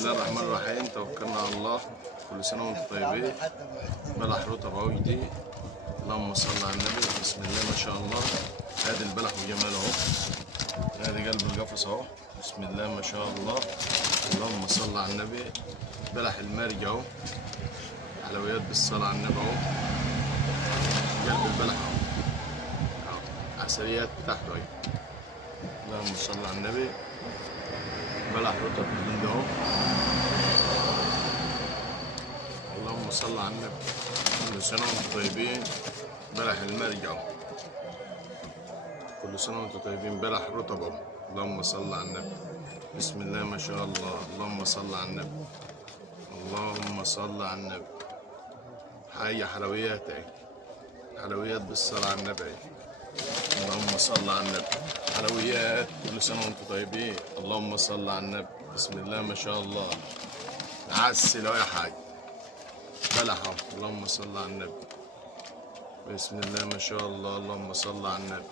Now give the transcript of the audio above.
الله الرحمن الرحيم. توكلنا على الله. كل سنة وانتم طيبين. بلح رطب اهو جديد. اللهم صل على النبي. بسم الله ما شاء الله. ادي البلح وجمال اهو. ادي قلب القفص اهو. بسم الله ما شاء الله. اللهم صل على النبي. بلح المرج اهو. حلويات بالصلاة على النبي اهو. قلب البلح اهو. عسليات تحته اهي. اللهم صل على النبي. بلح رطب جديد اهو. اللهم صل على النبي. كل سنة وانتم طيبين. بلح المرج اهو. كل سنة وانتم طيبين. بلح رطب اهو. اللهم صل على النبي. بسم الله ما شاء الله. اللهم صل على النبي. اللهم صل على النبي. حي حلويات اهي. حلويات بالصلاة على النبي اهي. اللهم صل على النبي. حلويات. كل سنة وانتم طيبين. اللهم صل على النبي. بسم الله ما شاء الله. عسل اهو يا حاج. بلح اهو. اللهم صل على النبي. بسم الله ما شاء الله. اللهم صل على النبي.